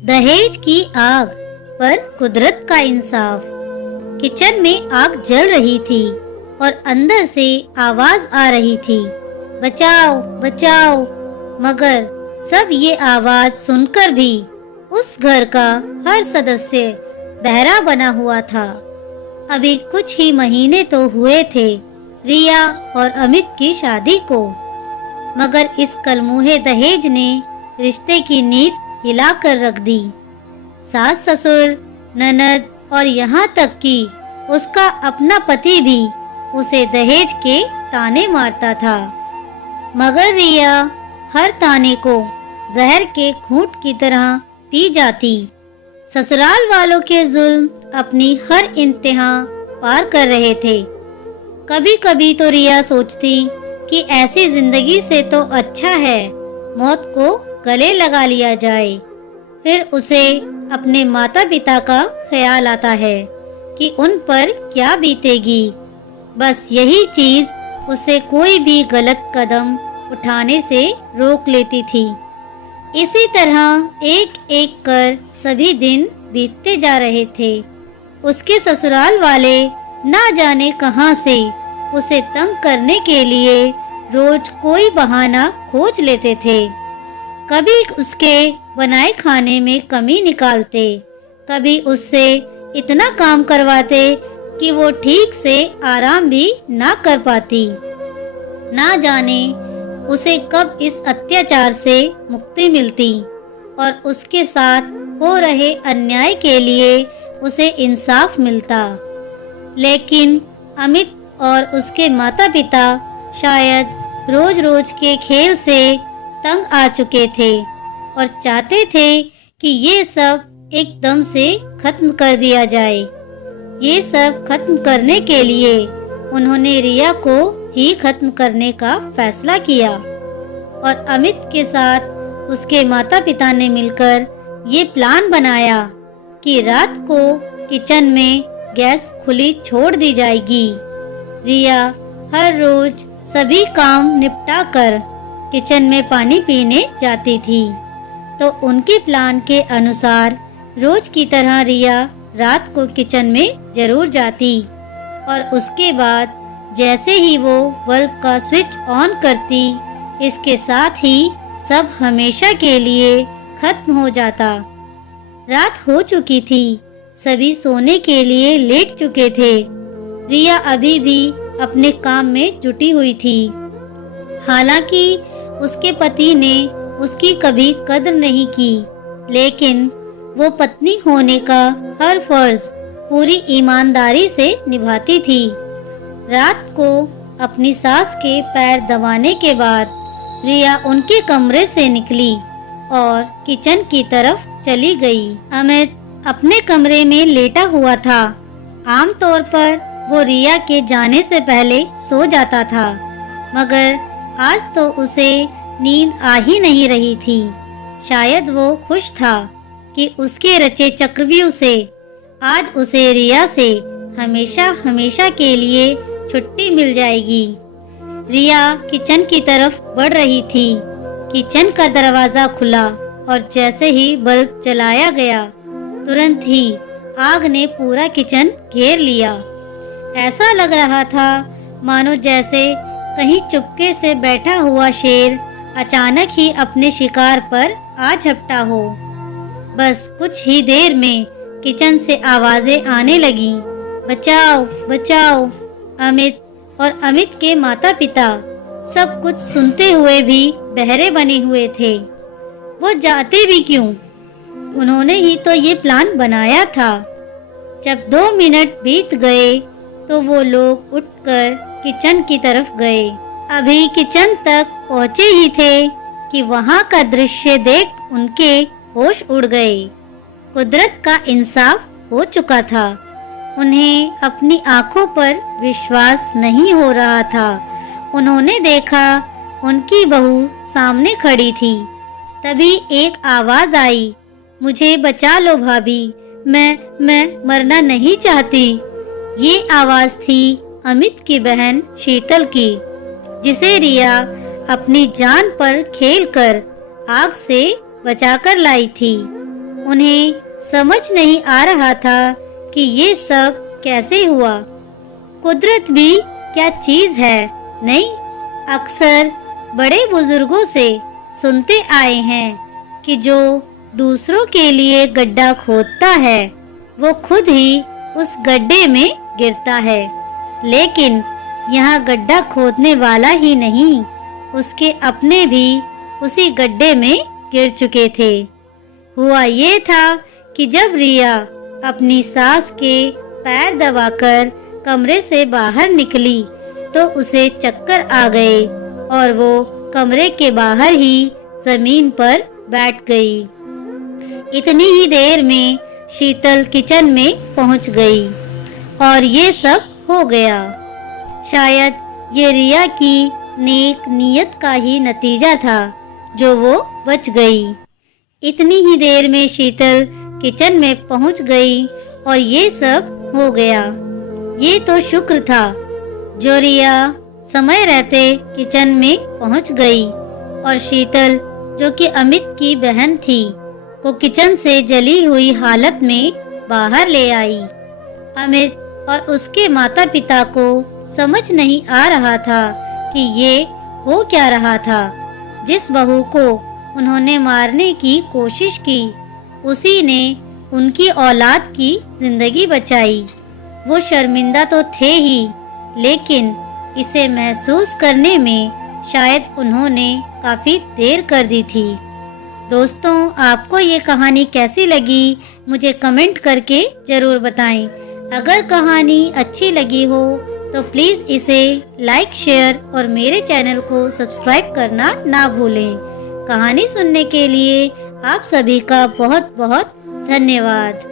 दहेज की आग पर कुदरत का इंसाफ। किचन में आग जल रही थी और अंदर से आवाज आ रही थी, बचाओ बचाओ। मगर सब ये आवाज सुनकर भी उस घर का हर सदस्य बहरा बना हुआ था। अभी कुछ ही महीने तो हुए थे रिया और अमित की शादी को, मगर इस कलमुहे दहेज ने रिश्ते की नींव हिलाकर रख दी। सास ससुर, ननद और यहाँ तक कि उसका अपना पति भी उसे दहेज के ताने मारता था। मगर रिया हर ताने को जहर के घूंट की तरह पी जाती। ससुराल वालों के जुल्म अपनी हर इंतहा पार कर रहे थे। कभी कभी तो रिया सोचती कि ऐसी जिंदगी से तो अच्छा है मौत को गले लगा लिया जाए। फिर उसे अपने माता पिता का ख्याल आता है कि उन पर क्या बीतेगी। बस यही चीज उसे कोई भी गलत कदम उठाने से रोक लेती थी। इसी तरह एक एक कर सभी दिन बीतते जा रहे थे। उसके ससुराल वाले ना जाने कहां से उसे तंग करने के लिए रोज कोई बहाना खोज लेते थे। कभी उसके बनाए खाने में कमी निकालते, कभी उससे इतना काम करवाते कि वो ठीक से आराम भी ना कर पाती। ना जाने उसे कब इस अत्याचार से मुक्ति मिलती और उसके साथ हो रहे अन्याय के लिए उसे इंसाफ मिलता। लेकिन अमित और उसके माता पिता शायद रोज रोज के खेल से तंग आ चुके थे और चाहते थे कि ये सब एकदम से खत्म कर दिया जाए। ये सब खत्म करने के लिए उन्होंने रिया को ही खत्म करने का फैसला किया और अमित के साथ उसके माता पिता ने मिलकर ये प्लान बनाया कि रात को किचन में गैस खुली छोड़ दी जाएगी। रिया हर रोज सभी काम निपटा कर किचन में पानी पीने जाती थी, तो उनके प्लान के अनुसार रोज की तरह रिया रात को किचन में जरूर जाती और उसके बाद जैसे ही वो बल्ब का स्विच ऑन करती, इसके साथ ही सब हमेशा के लिए खत्म हो जाता। रात हो चुकी थी, सभी सोने के लिए लेट चुके थे। रिया अभी भी अपने काम में जुटी हुई थी। हालांकि उसके पति ने उसकी कभी कदर नहीं की, लेकिन वो पत्नी होने का हर फर्ज पूरी ईमानदारी से निभाती थी। रात को अपनी सास के पैर दबाने के बाद रिया उनके कमरे से निकली और किचन की तरफ चली गई। अमित अपने कमरे में लेटा हुआ था। आमतौर पर वो रिया के जाने से पहले सो जाता था, मगर आज तो उसे नींद आ ही नहीं रही थी। शायद वो खुश था कि उसके रचे चक्रव्यूह से आज उसे रिया से हमेशा हमेशा के लिए छुट्टी मिल जाएगी। रिया किचन की तरफ बढ़ रही थी। किचन का दरवाजा खुला और जैसे ही बल्ब जलाया गया, तुरंत ही आग ने पूरा किचन घेर लिया। ऐसा लग रहा था मानो जैसे कहीं चुपके से बैठा हुआ शेर अचानक ही अपने शिकार पर आ झपटा हो। बस कुछ ही देर में किचन से आवाजें आने लगी, बचाओ बचाओ। अमित और अमित के माता पिता सब कुछ सुनते हुए भी बहरे बने हुए थे। वो जाते भी क्यों? उन्होंने ही तो ये प्लान बनाया था। जब 2 मिनट बीत गए तो वो लोग उठकर किचन की तरफ गए। अभी किचन तक पहुंचे ही थे कि वहां का दृश्य देख उनके होश उड़ गए। कुदरत का इंसाफ हो चुका था। उन्हें अपनी आंखों पर विश्वास नहीं हो रहा था। उन्होंने देखा उनकी बहू सामने खड़ी थी। तभी एक आवाज आई, मुझे बचा लो भाभी, मैं मरना नहीं चाहती। ये आवाज थी अमित की बहन शीतल की, जिसे रिया अपनी जान पर खेलकर आग से बचाकर लाई थी। उन्हें समझ नहीं आ रहा था कि ये सब कैसे हुआ। कुदरत भी क्या चीज है, नहीं? अक्सर बड़े बुजुर्गों से सुनते आए हैं कि जो दूसरों के लिए गड्ढा खोदता है वो खुद ही उस गड्ढे में गिरता है। लेकिन यहाँ गड्ढा खोदने वाला ही नहीं, उसके अपने भी उसी गड्ढे में गिर चुके थे। हुआ ये था कि जब रिया अपनी सास के पैर दबाकर कमरे से बाहर निकली तो उसे चक्कर आ गए और वो कमरे के बाहर ही जमीन पर बैठ गई। इतनी ही देर में शीतल किचन में पहुंच गई और ये सब हो गया। शायद ये रिया की नेक नीयत का ही नतीजा था जो वो बच गई। इतनी ही देर में शीतल किचन में पहुंच गई और ये सब हो गया। ये तो शुक्र था जो रिया समय रहते किचन में पहुंच गई और शीतल, जो कि अमित की बहन थी, को किचन से जली हुई हालत में बाहर ले आई। अमित और उसके माता पिता को समझ नहीं आ रहा था कि ये हो क्या रहा था। जिस बहू को उन्होंने मारने की कोशिश की, उसी ने उनकी औलाद की जिंदगी बचाई। वो शर्मिंदा तो थे ही, लेकिन इसे महसूस करने में शायद उन्होंने काफ़ी देर कर दी थी। दोस्तों, आपको ये कहानी कैसी लगी मुझे कमेंट करके ज़रूर बताएं। अगर कहानी अच्छी लगी हो तो प्लीज़ इसे लाइक, शेयर और मेरे चैनल को सब्सक्राइब करना ना भूलें। कहानी सुनने के लिए आप सभी का बहुत बहुत धन्यवाद।